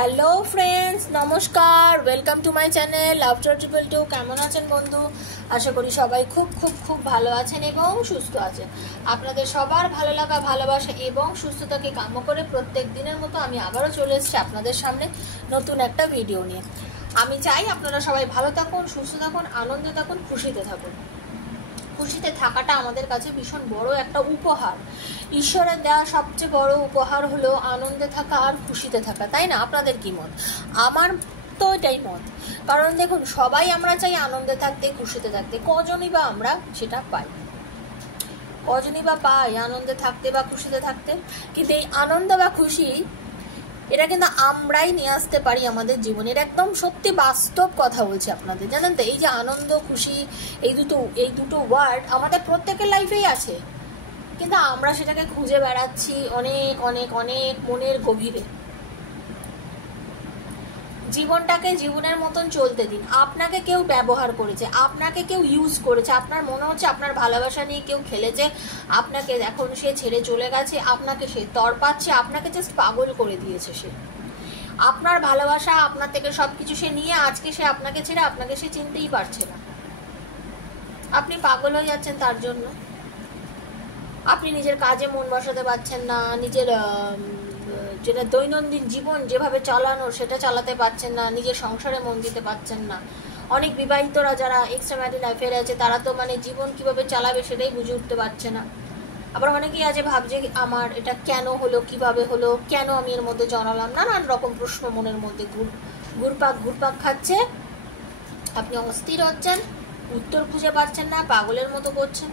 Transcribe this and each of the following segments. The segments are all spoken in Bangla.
হ্যালো ফ্রেন্ডস, নমস্কার। Welcome to my channel লাভস্টার 222। কেমন আছেন বন্ধু? আশা করি সবাই খুব খুব খুব ভালো আছেন এবং সুস্থ আছেন। আপনাদের সবার ভালো লাগা, ভালোবাসা এবং সুস্থতাকে কাম্য করে প্রত্যেক দিনের মতো আমি আবারও চলে এসেছি আপনাদের সামনে নতুন একটা ভিডিও নিয়ে। আমি চাই আপনারা সবাই ভালো থাকুন, সুস্থ থাকুন, আনন্দে থাকুন, খুশিতে থাকুন। খুশিতে থাকাটা আমাদের কাছে ভীষণ বড় একটা উপহার। ঈশ্বরের দেওয়া সবচেয়ে বড় উপহার হলো আনন্দে থাকা আর খুশিতে থাকা, তাই না? আপনাদের কি মত? আমার তো এটাই মত। কারণ দেখুন, সবাই আমরা চাই আনন্দে থাকতে, খুশিতে থাকতে। কজনই বা আমরা সেটা পাই? কজনই বা পাই আনন্দে থাকতে বা খুশিতে থাকতে? কিন্তু এই আনন্দ বা খুশি এটা কিন্তু আমরাই নিয়ে আসতে পারি আমাদের জীবনে। এটা একদম সত্যি বাস্তব কথা বলছি আপনাদের, জানেন তো? এই যে আনন্দ, খুশি, এই দুটো ওয়ার্ড আমাদের প্রত্যেকের লাইফেই আছে, কিন্তু আমরা সেটাকে খুঁজে বেড়াচ্ছি অনেক অনেক অনেক মনের গভীরে। জীবনটাকে জীবনের মতন চলতে দিন। আপনাকে কেউ ব্যবহার করেছে, আপনাকে কেউ ইউজ করেছে, আপনার মনে হচ্ছে আপনার ভালোবাসা নিয়ে কেউ খেলেছে, আপনাকে এখন সে ছেড়ে চলে গেছে, আপনাকে সে তড়পাচ্ছে, আপনাকে জাস্ট পাগল করে দিয়েছে সে। আপনার ভালোবাসা, আপনার থেকে সবকিছু সে নিয়ে আজকে সে আপনাকে ছেড়ে আপনাকে সে চিনতেই পারছে না। আপনি পাগল হয়ে যাচ্ছেন তার জন্য। আপনি নিজের কাজে মন বসাতে পারছেন না, নিজের যেটা দৈনন্দিন জীবন যেভাবে চালানো সেটা চালাতে পারছেন না, নিজের সংসারে মন দিতে পারছেন না। অনেক বিবাহিতরা যারা এক্সট্রা ম্যারিটাল অ্যাফেয়ারে আছে তারা তো জীবন কিভাবে চালাবে সেটাই বুঝে উঠতে পারছে না। আবার অনেকেই আছে ভাবছে আমার এটা কেন হলো, কিভাবে হলো, কেন আমি এর মধ্যে জড়ালাম, নানান রকম প্রশ্ন মনের মধ্যে ঘুরপাক খাচ্ছে। আপনি অস্থির হচ্ছেন, উত্তর খুঁজে পাচ্ছেন না, পাগলের মতো করছেন।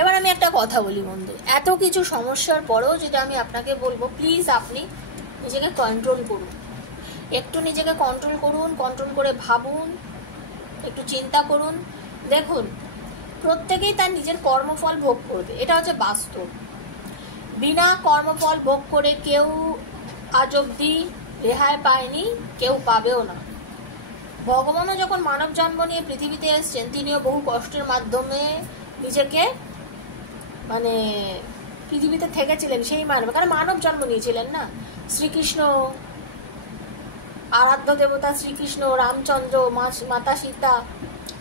এবার আমি একটা কথা বলি বন্ধু, এত কিছু সমস্যার পরেও যদি আমি আপনাকে বলবো, প্লিজ আপনি নিজেকে কন্ট্রোল করুন। একটু নিজেকে কন্ট্রোল করুন, কন্ট্রোল করে ভাবুন, একটু চিন্তা করুন। দেখুন, প্রত্যেকেই তার নিজের কর্মফল ভোগ করবে, এটা হচ্ছে বাস্তব। বিনা কর্মফল ভোগ করে কেউ আজ অব্দি রেহাই পায়নি, কেউ পাবেও না। ভগবানও যখন মানব জন্ম নিয়ে পৃথিবীতে এসছেন, তিনিও বহু কষ্টের মাধ্যমে নিজেকে পৃথিবীতে থেকেছিলেন সেই মানব, কারণ মানব জন্ম নিয়েছিলেন না। শ্রীকৃষ্ণ, আরাধ্য দেবতা শ্রীকৃষ্ণ, রামচন্দ্র, মাতা সীতা,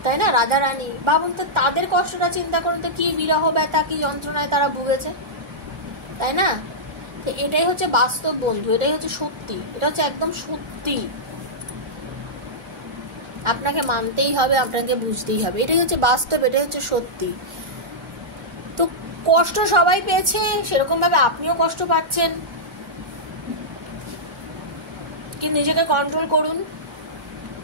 তাই না, রাজা রানী, ভাবুন তো তাদের কষ্টটা চিন্তা করুন তো, কি বিরহ ব্যথা, কি যন্ত্রণায় তারা ভুগেছে, তাই না? তো এটাই হচ্ছে বাস্তব বন্ধু, এটাই হচ্ছে সত্যি, এটা হচ্ছে একদম সত্যি। আপনাকে মানতেই হবে, আপনাকে বুঝতেই হবে, এটাই হচ্ছে বাস্তব, এটাই হচ্ছে সত্যি। তো কষ্ট সবাই পেয়েছে, সেরকম ভাবে আপনিও কষ্ট পাচ্ছেন, কি নিজেকে কন্ট্রোল করুন।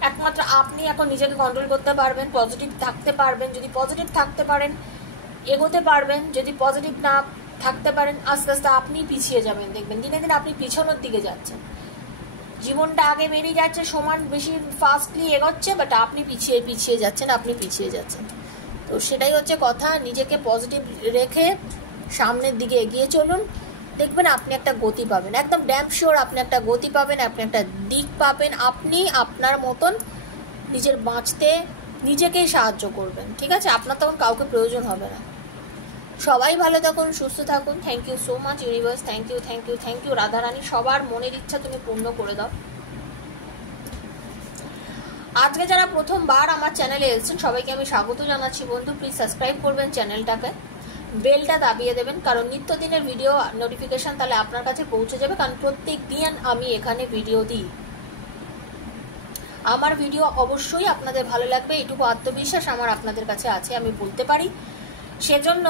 একমাত্র আপনি এখন নিজেকে কন্ট্রোল করতে পারবেন, পজিটিভ থাকতে পারবেন। যদি পজিটিভ থাকতে পারেন এগোতে পারবেন, যদি পজিটিভ না থাকতে পারেন আস্তে আস্তে আপনি পিছিয়ে যাবেন। দেখবেন দিনে দিনে আপনি পিছনের দিকে যাচ্ছেন, জীবনটা আগে বেরিয়ে যাচ্ছে, সমান বেশি ফাস্টলি এগোচ্ছে, বাট আপনি পিছিয়ে যাচ্ছেন। তো সেটাই হচ্ছে কথা, নিজেকে পজিটিভ রেখে সামনের দিকে এগিয়ে চলুন। দেখবেন আপনি একটা গতি পাবেন, একদম ড্যাম শিওর আপনি একটা গতি পাবেন, আপনি একটা দিক পাবেন। আপনি আপনার মতন নিজের বাঁচতে নিজেকেই সাহায্য করবেন, ঠিক আছে? আপনার তখন কাউকে প্রয়োজন হবে না। সবাই ভালো থাকুন, সুস্থ থাকুন। Thank you so much universe, thank you Radharani. সবার মনের ইচ্ছা তুমি পূর্ণ করে দাও। আজকে যারা প্রথমবার আমার চ্যানেলে এসেছেন সবাইকে আমি স্বাগত জানাচ্ছি বন্ধু। প্লিজ সাবস্ক্রাইব করবেন চ্যানেলটাকে, বেলটা দাবিয়ে দেবেন, কারণ নিত্যদিনের ভিডিও নোটিফিকেশন তাহলে আপনার কাছে পৌঁছে যাবে। কারণ প্রত্যেক দিন আমি এখানে ভিডিও দিই। আমার ভিডিও অবশ্যই আপনাদের ভালো লাগবে, এটুকু আত্মবিশ্বাস আমার আপনাদের কাছে আছে, আমি বলতে পারি। সেজন্য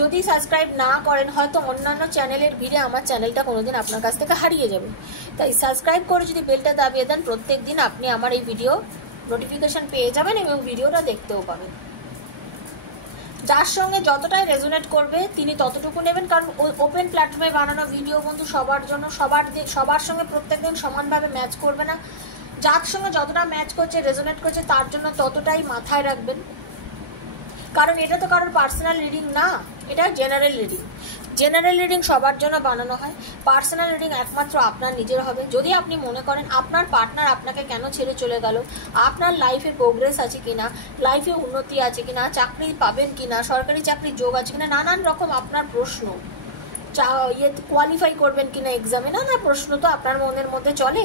যদি সাবস্ক্রাইব না করেন, হয়তো অন্যান্য চ্যানেলের ভিড়ে আমার চ্যানেলটা কোনোদিন আপনার কাছ থেকে হারিয়ে যাবে। তাই সাবস্ক্রাইব করে যদি বেলটা দাবিয়ে দেন, প্রত্যেক দিন আপনি আমার এই ভিডিও নোটিফিকেশন পেয়ে যাবেন এবং ভিডিওটা দেখতেও পাবেন। যার সঙ্গে যতটাই রেজোনেট করবে তিনি ততটুকু নেবেন, কারণ ওপেন প্ল্যাটফর্মে বানানো ভিডিও বন্ধু সবার জন্য, সবার সঙ্গে প্রত্যেকদিন সমানভাবে ম্যাচ করবে না। যার সঙ্গে যতটা ম্যাচ করছে, রেজোনেট করছে, তার জন্য ততটাই মাথায় রাখবেন। কারণ এটা তো কারোর পার্সোনাল রিডিং না, এটা জেনারেল রিডিং সবার জন্য বানানো হয়। পার্সোনাল রিডিং একমাত্র আপনার নিজের হবে। যদি আপনি মনে করেন আপনার পার্টনার আপনাকে কেন ছেড়ে চলে গেল, আপনার লাইফে প্রোগ্রেস আছে কিনা, লাইফে উন্নতি আছে কিনা, চাকরি পাবেন কিনা, সরকারি চাকরির যোগ আছে কিনা, নানান রকম আপনার প্রশ্ন, কোয়ালিফাই করবেন কিনা এক্সামে, না না, প্রশ্ন তো আপনার মনের মধ্যে চলে।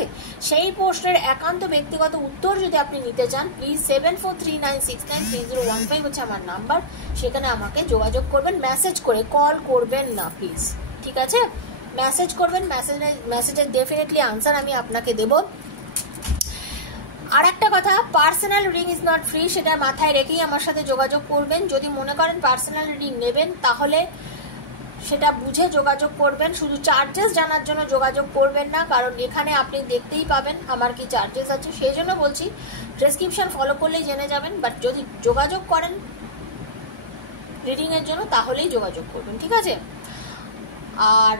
সেই প্রশ্নের একান্ত ব্যক্তিগত উত্তর যদি আপনি নিতে চান, প্লিজ 7439693015 হচ্ছে আমার নাম্বার, সেখানে আমাকে যোগাযোগ করবেন মেসেজ করে, কল করবেন না প্লিজ, ঠিক আছে? মেসেজ করবেন, মেসেজের ডেফিনেটলি আনসার আমি আপনাকে দেব। আর একটা কথা, personal reading is not free, সেটা মাথায় রেখেই আমার সাথে যোগাযোগ করবেন। যদি মনে করেন পার্সোনাল রিডিং নেবেন তাহলে সেটা বুঝে যোগাযোগ করবেন, শুধু চার্জেস জানার জন্য যোগাযোগ করবেন না, কারণ এখানে আপনি দেখতেই পাবেন আমার কি চার্জেস আছে। সেই জন্য বলছি ডেসক্রিপশন ফলো করলেই জেনে যাবেন, বাট যদি যোগাযোগ করেন রিডিংয়ের জন্য তাহলেই যোগাযোগ করবেন, ঠিক আছে? আর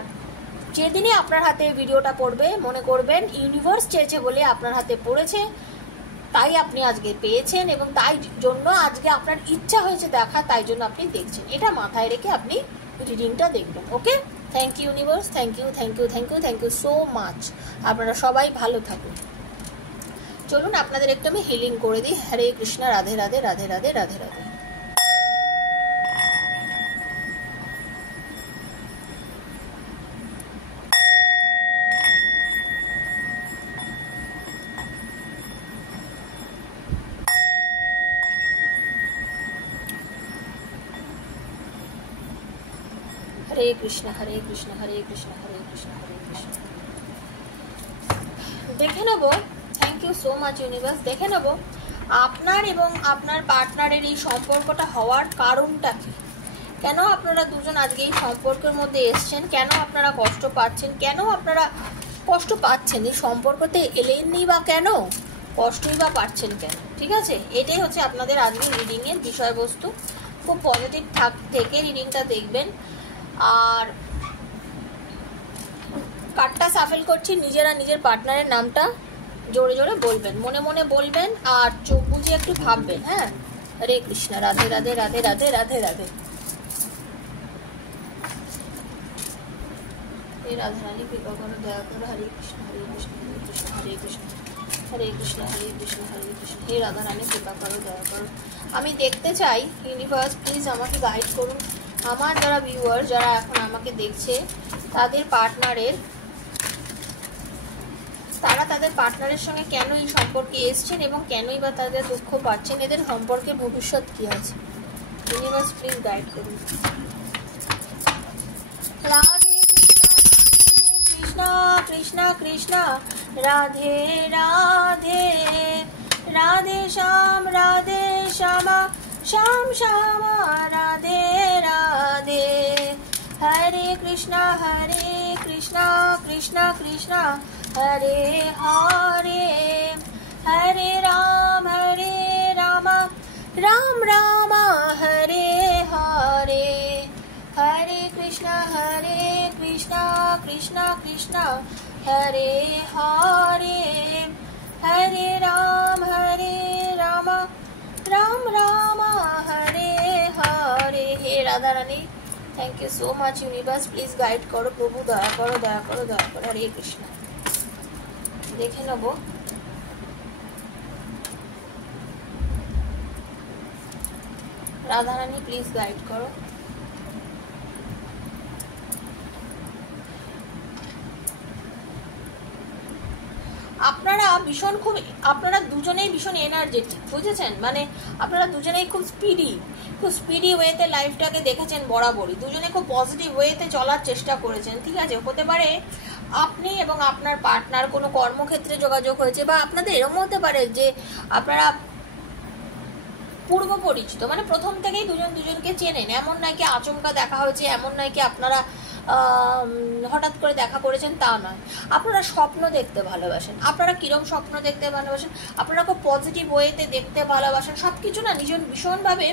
যেদিনই আপনার হাতে ভিডিওটা পড়বে মনে করবেন ইউনিভার্স চেয়েছে বলে আপনার হাতে পড়েছে, তাই আপনি আজকে পেয়েছেন, এবং তাই জন্য আজকে আপনার ইচ্ছা হয়েছে দেখা, তাই জন্য আপনি দেখছেন। এটা মাথায় রেখে আপনি রিডিংটা দেখবেন। Okay, thank you universe, thank you thank you thank you thank you so much. আপনারা সবাই ভালো থাকুন। চলুন আপনাদের একটু আমি হিলিং করে দিই। হরে কৃষ্ণ, রাধে রাধে রাধে রাধে রাধে রাধে। হরে কৃষ্ণ হরে কৃষ্ণ হরে কৃষ্ণ হরে কৃষ্ণ হরে কৃষ্ণ। দেখে নেব, thank you so much universe. দেখে নেব আপনার এবং আপনার পার্টনারের এই সম্পর্কটা হওয়ার কারণটা কি, কেন আপনারা দুজন আজকে এই সম্পর্কের মধ্যে এসছেন, কেন আপনারা কষ্ট পাচ্ছেন, কেন আপনারা কষ্ট পাচ্ছেন, এই সম্পর্কতে এলেননি বা কেন, কষ্টই বা পাচ্ছেন কেন, ঠিক আছে? এটাই হচ্ছে আপনাদের আজকে রিডিংয়ের বিষয়বস্তু। খুব পজিটিভ থেকে রিডিংটা দেখবেন। আর কার্ডটা সাফেল করছি, নিজেরা নিজের পার্টনারের নামটা জোরে জোরে বলবেন, মনে মনে বলবেন, আর চোখ বুঝে একটু ভাববেন। হ্যাঁ, হরে কৃষ্ণ, রাধে রাধে রাধে রাধে রাধে রাধে। হে রাধা রানী কৃপা করো, দয়া করো। হরে কৃষ্ণ হরে কৃষ্ণ হরে কৃষ্ণ হরে কৃষ্ণ হরে কৃষ্ণ হরে কৃষ্ণ হরে কৃষ্ণ। হে রাধা রানী কৃপা করো, দয়া করো। আমি দেখতে চাই ইউনিভার্স প্লিজ আমাকে গাইড করুন। আমার যারা ভিউয়ার, যারা এখন আমাকে দেখছে, তাদের পার্টনারের সঙ্গে কেন এই সম্পর্কে এসছেন এবং কেনই বা তাদের দুঃখ পাচ্ছেন, এদের সম্পর্কের ভবিষ্যৎ কি আছে, ইউনিভার্স প্লিজ গাইড করুন। রাধে কৃষ্ণ কৃষ্ণ কৃষ্ণ রাধে রাধে, রাধে শ্যাম শ্যাম শ্যাম রাধে রাধে। হরে কৃষ্ণ কৃষ্ণ কৃষ্ণ হরে হরে, হরে রাম রাম রাম হরে হরে, হরে কৃষ্ণ কৃষ্ণ কৃষ্ণ হরে হরে, হরে রাম রাম রাম হরে হরে। হে Radha Rani, thank you so much universe, please guide করো প্রভু, দয়া করো দয়া করো দয়া করো। হরে কৃষ্ণ। দেখে নেব রাধা রানী, প্লিজ গাইড করো। আপনারা দুজনেই ভীষণ এনার্জেটিক, বুঝেছেন? মানে আপনারা দুজনেই খুব স্পিডি ওয়েতে লাইফটাকে দেখেছেন বরাবরই, দুজনে খুব পজিটিভ ওয়েতে চলার চেষ্টা করেছেন, ঠিক আছে? হতে পারে আপনি এবং আপনার পার্টনার কোনো কর্মক্ষেত্রে যোগাযোগ হয়েছে, বা আপনাদের এরকম হতে পারে যে আপনারা পূর্ব পরিচিত, মানে প্রথম থেকেই দুজন দুজনকে চেনেন, এমন নয় কি আচমকা দেখা হয়েছে, এমন নয় কি আপনারা হঠাৎ করে দেখা করেছেন, তা নয়। আপনারা স্বপ্ন দেখতে ভালোবাসেন। আপনারা কিরম স্বপ্ন দেখতে ভালোবাসেন? আপনারা খুব পজিটিভ ওয়েতে দেখতে ভালোবাসেন, সবকিছু না ভীষণভাবে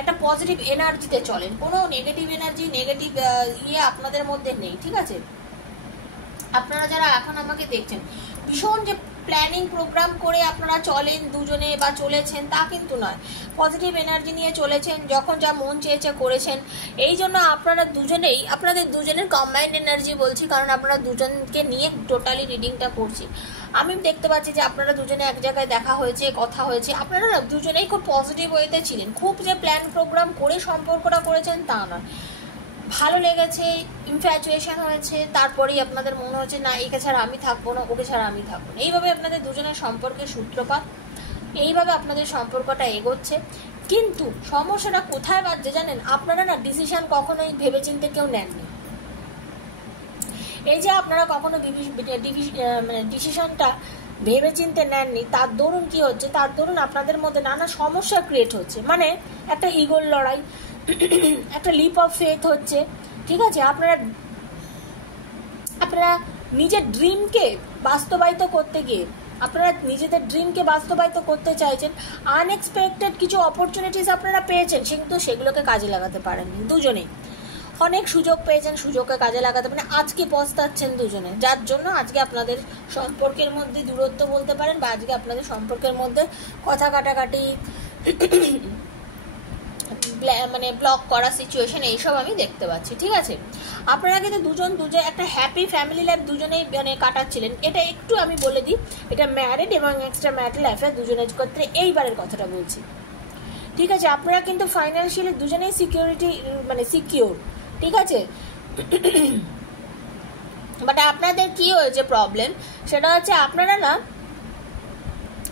একটা পজিটিভ এনার্জিতে চলেন, কোনো নেগেটিভ এনার্জি নেগেটিভ আপনাদের মধ্যে নেই, ঠিক আছে? আপনারা যারা এখন আমাকে দেখছেন, ভীষণ যে প্ল্যানিং প্রোগ্রাম করে আপনারা চলেন দুজনে বা চলেছেন, তা কিন্তু নয়। পজিটিভ এনার্জি নিয়ে চলেছেন, যখন যা মন চেয়েছে করেছেন। এই জন্য আপনাদের দুজনের কম্বাইন্ড এনার্জি বলছি, কারণ আপনারা দুজনকে নিয়ে টোটালি রিডিংটা করছি। আমি দেখতে পাচ্ছি যে আপনারা দুজনে এক জায়গায় দেখা হয়েছে, কথা হয়েছে, আপনারা দুজনেই খুব পজিটিভ ওয়েতে ছিলেন। খুব যে প্ল্যান প্রোগ্রাম করে সম্পর্কটা করেছেন তা নয়, ভালো লেগেছে, ইনফ্যাচুয়েশন হয়েছে, তারপরেই আপনাদের মনে হচ্ছে না একে ছাড়া আমি থাকবো না, ওকে ছাড়া আমি থাকবো না। এইভাবে আপনাদের দুজনের সম্পর্কের সূত্রপাত, এইভাবে আপনাদের সম্পর্কটা এগোচ্ছে। কিন্তু সমস্যাটা কোথায় বাজছে জানেন? আপনারা না ডিসিশন কখনোই ভেবেচিন্তে কেউ নেননি। এই যে আপনারা কখনো মানে ডিসিশনটা ভেবেচিন্তে নেননি, তার দরুন কি হচ্ছে, তার দরুন আপনাদের মধ্যে নানা সমস্যা ক্রিয়েট হচ্ছে। মানে একটা ইগোর লড়াই, একটা লিপ অফ ফেথ হচ্ছে, ঠিক আছে? আপনারা নিজের ড্রিমকে বাস্তবায়িত করতে গিয়ে, আপনারা নিজেদের ড্রিমকে বাস্তবায়িত করতে চাইছেন, আনএক্সপেক্টেড কিছু অপরচুনিটিস আপনারা পেয়েছেন, কিন্তু সেগুলোকে কাজে লাগাতে পারেননি দুজনেই। অনেক সুযোগ পেয়েছেন, সুযোগকে কাজে লাগাতে পারেন, আজকে পস্তাচ্ছেন দুজনে, যার জন্য আজকে আপনাদের সম্পর্কের মধ্যে দূরত্ব বলতে পারেন, বা আজকে আপনাদের সম্পর্কের মধ্যে কথা কাটাকাটি, মানে ব্লক করা সিচুয়েশন, এইসব আমি দেখতে পাচ্ছি, ঠিক আছে? আপনারা কিন্তু দুজন একটা হ্যাপি ফ্যামিলি লাইফ দুজনেই মানে কাটাচ্ছিলেন। এটা একটু আমি বলে দিই, এটা ম্যারিড এবং এক্সট্রা ম্যারিটাল অ্যাফেয়ার দুজনের ক্ষেত্রে এইবারের কথাটা বলছি, ঠিক আছে? আপনারা কিন্তু ফাইন্যান্সিয়ালি দুজনেই সিকিউর, ঠিক আছে? বাট আপনাদের কি হয়েছে প্রবলেম, সেটা হচ্ছে আপনারা না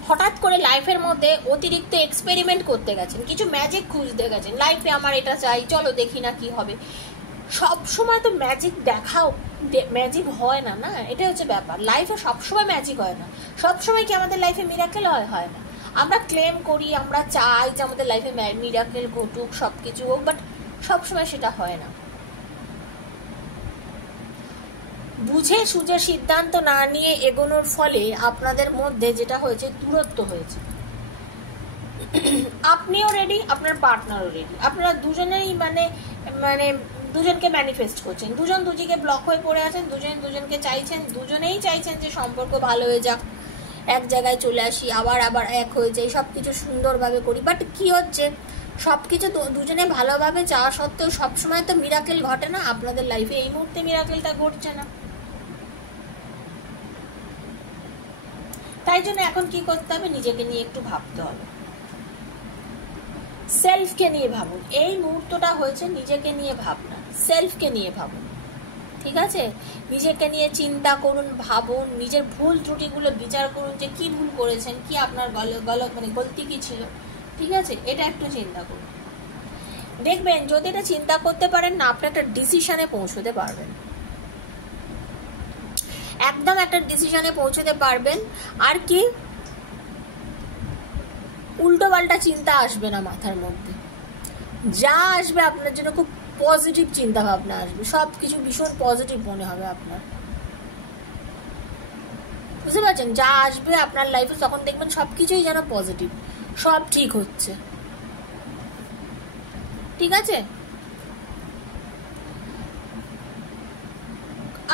হঠাৎ করে লাইফের মধ্যে অতিরিক্ত এক্সপেরিমেন্ট করতে গেছেন, কিছু ম্যাজিক খুঁজতে গেছেন লাইফে, আমার এটা চাই, চলো দেখি না কি হবে। সব সময় তো ম্যাজিক হয় না, না, এটা হচ্ছে ব্যাপার। লাইফে সবসময় ম্যাজিক হয় না, সবসময় কি আমাদের লাইফে মিরাকেল হয় না। আমরা ক্লেম করি, আমরা চাই যে আমাদের লাইফে মিরাকেল ঘটুক, সব কিছু হোক, বাট সবসময় সেটা হয় না। বুঝে সুঝে সিদ্ধান্ত না নিয়ে এগোনোর ফলে আপনাদের মধ্যে যেটা হয়েছে, দূরত্ব হয়েছে। আপনিও রেডি, আপনার পার্টনারও রেডি, আপনারা দুজনেই মানে দুজনকে ম্যানিফেস্ট করছেন, দুজন দুজনকে ব্লক হয়ে পড়ে আছেন, দুজনকে চাইছেন, দুজনেই চাইছেন যে সম্পর্ক ভালো হয়ে যাক, এক জায়গায় চলে আসি, আবার এক হয়ে যাই, সব কিছু সুন্দরভাবে করি। বাট কি হচ্ছে, সব কিছু দুজনে ভালোভাবে চাওয়া সত্ত্বেও সবসময় তো মিরাকেল ঘটে না আপনাদের লাইফে। এই মুহূর্তে মিরাকেলটা ঘটছে না, তাই জন্য এখন কি করতে হবে, নিজেকে নিয়ে একটু ভাবতে হবে, সেলফকে নিয়ে ভাবুন। এই মুহূর্তটা হয়েছে নিজেকে নিয়ে ভাবনা, সেলফকে নিয়ে ভাবুন, ঠিক আছে? নিজেকে নিয়ে চিন্তা করুন, ভাবুন, নিজের ভুল ত্রুটিগুলো বিচার করুন, যে কি ভুল করেছেন, কি আপনার গলতি কি ছিল, ঠিক আছে? এটা একটু চিন্তা করুন। দেখবেন যদি এটা চিন্তা করতে পারেন না, আপনি একটা ডিসিশনে পৌঁছতে পারবেন, একদম একটা ডিসিশনে পৌঁছতে পারবেন। আর কি, উল্টো পাল্টা চিন্তা আসবে না মাথার মধ্যে, যা আসবে আপনার জন্য খুব পজিটিভ চিন্তা ভাবনা আসবে, সব কিছু ভীষণ পজিটিভ মনে হবে আপনার, বুঝতে পারছেন? যা আসবে আপনার লাইফে তখন দেখবেন সবকিছুই যেন পজিটিভ, সব ঠিক হচ্ছে, ঠিক আছে?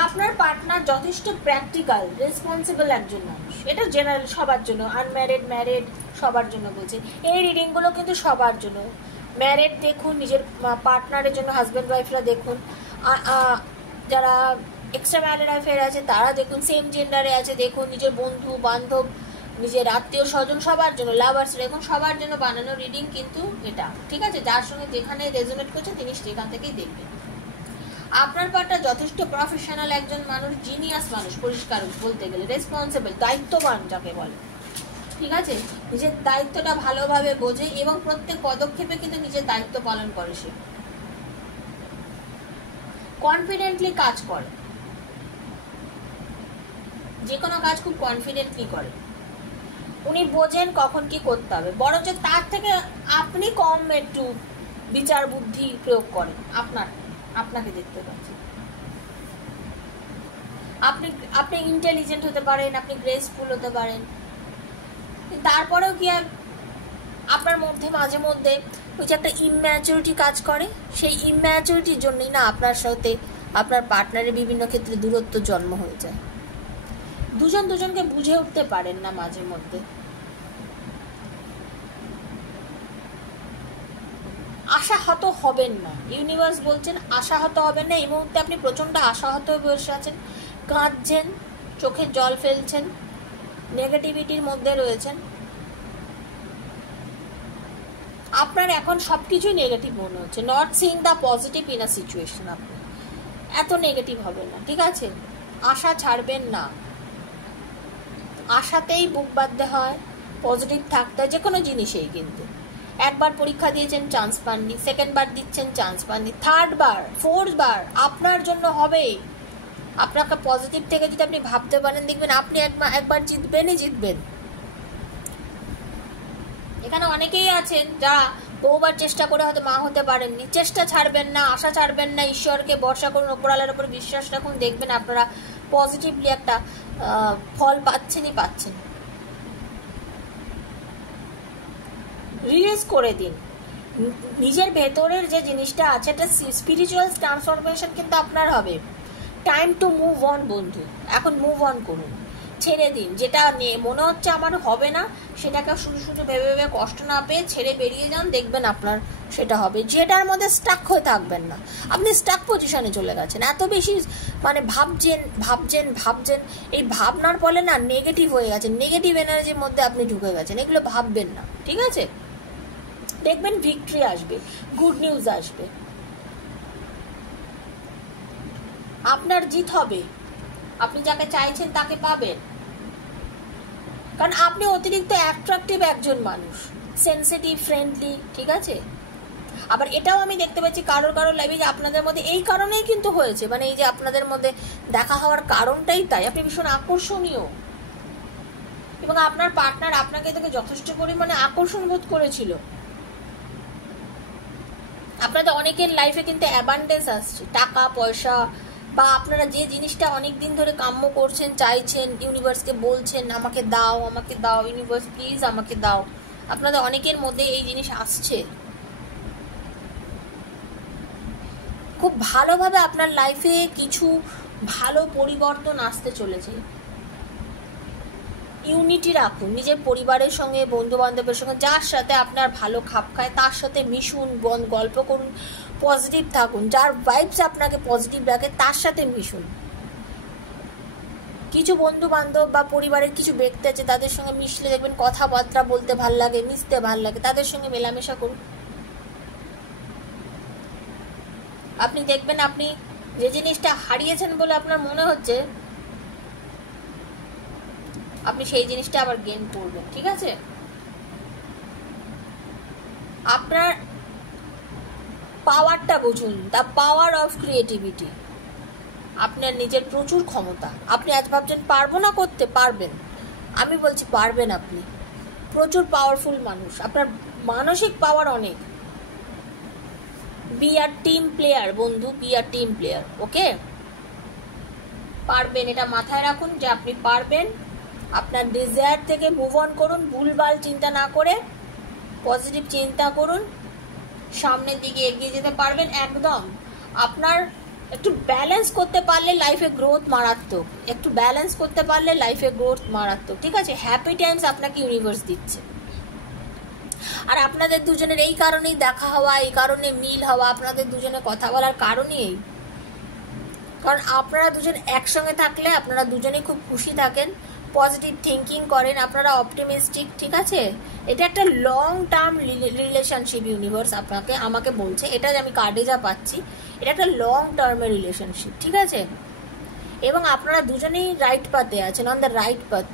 আপনার পার্টনার যথেষ্ট প্র্যাকটিক্যাল, রেসপন্সিবল একজন মানুষ, এটা জেনারেল সবার জন্য, আনম্যারিড ম্যারিড সবার জন্য বলছি। এই রিডিংগুলো কিন্তু সবার জন্য, ম্যারিড দেখুন, নিজের পার্টনারের জন্য হাজব্যান্ড ওয়াইফরা দেখুন, যারা এক্সট্রা ম্যারিড অ্যাফেয়ার আছে তারা দেখুন, সেম জেন্ডারে আছে দেখুন, নিজের বন্ধু বান্ধব, নিজের আত্মীয় স্বজন সবার জন্য, লাভার্স দেখুন, সবার জন্য বানানো রিডিং কিন্তু এটা, ঠিক আছে? যার সঙ্গে যেখানে রেজোনেট করছে তিনি সেখান থেকেই দেখবেন। আপনার পার্টনার যথেষ্ট প্রফেশনাল একজন মানুষ, জিনিয়াস মানুষ, পরিষ্কার বলতে গেলে রেসপন্সিবল, দায়িত্ববান যাকে বলে, ঠিক আছে? নিজের দায়িত্বটা ভালোভাবে বোঝে এবং প্রত্যেক পদক্ষেপে কিন্তু নিজের দায়িত্ব পালন করে, সে কনফিডেন্টলি কাজ করে, যে কোনো কাজ খুব কনফিডেন্টলি করে, উনি বোঝেন কখন কি করতে হবে, বরঞ্চ তার থেকে আপনি কম একটু বিচার বুদ্ধি প্রয়োগ করেন, আপনাকে দেখতে পাচ্ছি। আপনি ইন্টেলিজেন্ট হতে পারেন, আপনি গ্রেসফুল হতে পারেন, তারপরেও কি আপনার মধ্যে মাঝে মধ্যে ওই যে একটা ইম্যাচুরিটি কাজ করে, সেই ইম্যাচুরিটির জন্যই না আপনার সাথে আপনার পার্টনারের বিভিন্ন ক্ষেত্রে দূরত্ব জন্ম হয়ে যায়, দুজনকে বুঝে উঠতে পারেন না মাঝে মধ্যে। আশাহত হবেন না, ইউনিভার্স বলছেন আশাহত হবেন না। এই মুহূর্তে আপনি প্রচন্ড আশাহত হয়ে বসে আছেন, কাঁদছেন, চোখে জল ফেলছেন, নেগেটিভিটির মধ্যে রয়েছেন, আপনার এখন সব কিছুই নেগেটিভ মনে হচ্ছে, not seeing the positive in a situation. আপনি এত নেগেটিভ হবেন না, ঠিক আছে? আশা ছাড়বেন না, আশাতেই বুক বাঁধতে হয়, পজিটিভ থাকতে হয় যে কোনো জিনিসেই। কিন্তু একবার পরীক্ষা দিয়েছেন, চান্স পাননি, সেকেন্ড বার দিচ্ছেন, চান্স পাননি, থার্ড বার, ফোর্থ বার আপনার জন্য হবেই। আপনাকে পজিটিভ থেকে যদি আপনি ভাবতে পারেন, দেখবেন আপনি একবার জিতবেন। এখানে অনেকেই আছেন যারা বহুবার চেষ্টা করে হয়তো মা হতে পারেননি। চেষ্টা ছাড়বেন না, আশা ছাড়বেন না, ঈশ্বরকে ভরসা করুন, উপরওয়ালার উপর বিশ্বাস রাখুন, দেখবেন আপনারা পজিটিভলি একটা ফল পাচ্ছেন। রিলিজ করে দিন নিজের ভেতরের যে জিনিসটা আছে, এটা স্পিরিচুয়াল ট্রান্সফরমেশন কিন্তু আপনার হবে। টাইম টু মুভ অন বন্ধু, এখন মুভ অন করুন, ছেড়ে দিন। যেটা মনে হচ্ছে আমার হবে না, সেটাকে শুধু ভেবে কষ্ট না পেয়ে ছেড়ে বেরিয়ে যান, দেখবেন আপনার সেটা হবে। যেটার মধ্যে স্টাক হয়ে থাকবেন না। আপনি স্টাক পজিশনে চলে গেছেন, এত বেশি মানে ভাবছেন, এই ভাবনার ফলে না নেগেটিভ হয়ে গেছেন, নেগেটিভ এনার্জির মধ্যে আপনি ঢুকে গেছেন। এগুলো ভাববেন না, ঠিক আছে? দেখবেন ভিক্টরি আসবে, গুড নিউজ আসবে, আপনার জিত হবে, আপনি যাকে চাইছেন তাকে পাবেন। কারণ আপনি অতিরিক্ত অ্যাট্রাকটিভ একজন মানুষ, সেনসিটিভ, ফ্রেন্ডলি, ঠিক আছে? আবার এটাও আমি দেখতে পাচ্ছি কারোর লাইফে যে আপনাদের মধ্যে এই কারণেই কিন্তু হয়েছে, মানে এই যে আপনাদের মধ্যে দেখা হওয়ার কারণটাই তাই, আপনি ভীষণ আকর্ষণীয় এবং আপনার পার্টনার আপনাকে দেখে যথেষ্ট পরিমাণে আকর্ষণ বোধ করেছিল। আপনাদের অনেকের লাইফে কিন্তু অ্যাবান্ডেন্স আসছে, টাকা পয়সা, বা আপনারা যে জিনিসটা অনেক দিন ধরে কাম্য করছেন, চাইছেন, ইউনিভার্সকে বলছেন আমাকে দাও, ইউনিভার্স প্লিজ আমাকে দাও, আপনাদের অনেকের মধ্যে এই জিনিস আসছে। খুব ভালোভাবে আপনার লাইফে কিছু ভালো পরিবর্তন আসতে চলেছে। ইউনিটি রাখুন নিজের পরিবারের সঙ্গে, বন্ধু বান্ধবের সঙ্গে, যার সাথে আপনার ভালো খাপ খায় তার সাথে মিশুন, গল্প করুন, পজিটিভ থাকুন। যার ভাইবস আপনাকে পজিটিভ রাখে তার সাথে মিশুন। কিছু বন্ধু বান্ধব বা পরিবারের কিছু ব্যক্তি আছে, তাদের সঙ্গে মিশলে দেখবেন কথাবার্তা বলতে ভাল লাগে, মিশতে ভাল লাগে, তাদের সঙ্গে মেলামেশা করুন। আপনি দেখবেন আপনি যে জিনিসটা হারিয়েছেন বলে আপনার মনে হচ্ছে, আপনি সেই জিনিসটা আবার গেইন করবেন, ঠিক আছে? আপনার পাওয়ারটা বুঝুন, দ্য পাওয়ার অফ ক্রিয়েটিভিটি। আপনার নিজের প্রচুর ক্ষমতা। আপনি আজ ভাবছেন পারবো না করতে, পারবেন। আমি বলছি পারবেন, আপনি প্রচুর পাওয়ারফুল মানুষ, আপনার মানসিক পাওয়ার অনেক। বি আর টিম প্লেয়ার বন্ধু, বি আর টিম প্লেয়ার, ওকে? পারবেন, এটা মাথায় রাখুন যে আপনি পারবেন। আপনার ডিজায়ার থেকে মুভ অন করুন, ভুলভাল চিন্তা না করে পজিটিভ চিন্তা করুন, সামনের দিকে এগিয়ে যেতে পারবেন একদম। আপনার একটু ব্যালেন্স করতে পারলে লাইফে গ্রোথ মারাত্মক, ঠিক আছে? হ্যাপি টাইমস আপনাকে ইউনিভার্স দিচ্ছে। আর আপনাদের দুজনের এই কারণেই দেখা হওয়া, এই কারণে মিল হওয়া, আপনাদের দুজনের কথা বলার কারণেই, কারণ আপনারা দুজন একসঙ্গে থাকলে আপনারা দুজনেই খুব খুশি থাকেন, পজিটিভ থিঙ্কিং করেন, আপনারা অপটিমিস্টিক, ঠিক আছে? এটা একটা লং টার্ম রিলেশনশিপ ইউনিভার্স আমাকে বলছে, এটা আমি কার্ডে যা পাচ্ছি, এটা একটা লং টার্মের রিলেশনশিপ, ঠিক আছে? এবং আপনারা দুজনেই রাইট পাথে আছেন, অন দ্য রাইট পাথ।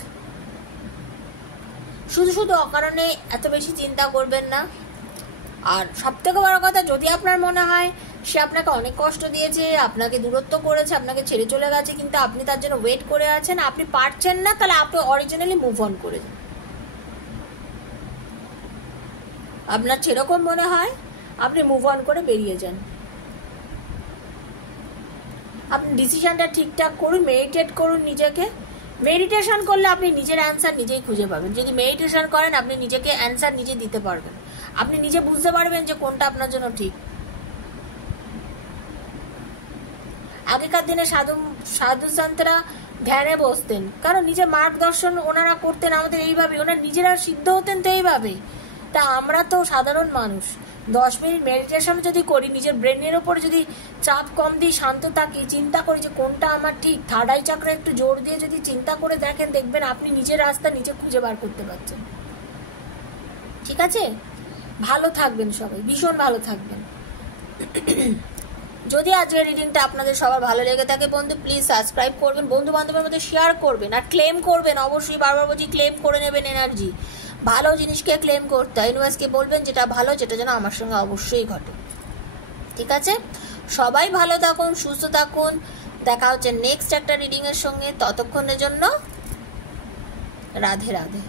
শুধু অকারণে এত বেশি চিন্তা করবেন না। আর সব থেকে বড় কথা, যদি আপনার মনে হয় সে আপনাকে অনেক কষ্ট দিয়েছে, আপনাকে দূরত্ব করেছে, আপনাকে ছেড়ে চলে গেছে, কিন্তু আপনি তার জন্য ওয়েট করে আছেন, আপনি পারছেন না, তাহলে আপনি অরিজিনালি মুভ অন করে যান। আপনার সেরকম মনে হয় আপনি মুভ অন করে বেরিয়ে যান। আপনি ডিসিশনটা ঠিকঠাক করুন, মেডিটেট করুন নিজেকে। মেডিটেশন করলে আপনি নিজের অ্যান্সার নিজেই খুঁজে পাবেন। যদি মেডিটেশন করেন, আপনি নিজেকে অ্যান্সার নিজে দিতে পারবেন, আপনি নিজে বুঝতে পারবেন যে কোনটা আপনার জন্য ঠিক। আগেকার দিনে সাধু সন্তরা ধ্যানে বসতেন, কারণ নিজের মার্গদর্শন ওনারা করতেন আমাদের এইভাবে, ওনারা নিজেরা সিদ্ধ হতেন তো এইভাবেই। তা আমরা তো সাধারণ মানুষ, 10 মিনিট মেডিটেশন যদি করি, নিজের ব্রেনের ওপর যদি চাপ কম দিই, শান্ত থাকি, চিন্তা করি যে কোনটা আমার ঠিক, থার্ড আই চক্রে একটু জোর দিয়ে যদি চিন্তা করে দেখেন, দেখবেন আপনি নিজের রাস্তা নিজে খুঁজে বার করতে পারছেন, ঠিক আছে? ভালো থাকবেন সবাই, ভীষণ ভালো থাকবেন। যদি আজকের রিডিংটা আপনাদের সবার ভালো লেগে থাকে বন্ধু, প্লিজ সাবস্ক্রাইব করবেন, বন্ধু বান্ধবের মধ্যে শেয়ার করবেন, আর ক্লেম করবেন অবশ্যই। বারবার বলছি, ক্লেম করে নেবেন এনার্জি। ভালো জিনিসকে ক্লেম করতে হয়, ইউনিভার্সকে বলবেন যেটা ভালো, যেটা যেন আমার সঙ্গে অবশ্যই ঘটে। ঠিক আছে, সবাই ভালো থাকুন, সুস্থ থাকুন। দেখা হচ্ছে নেক্সট একটা রিডিংয়ের সঙ্গে। ততক্ষণের জন্য রাধে রাধে।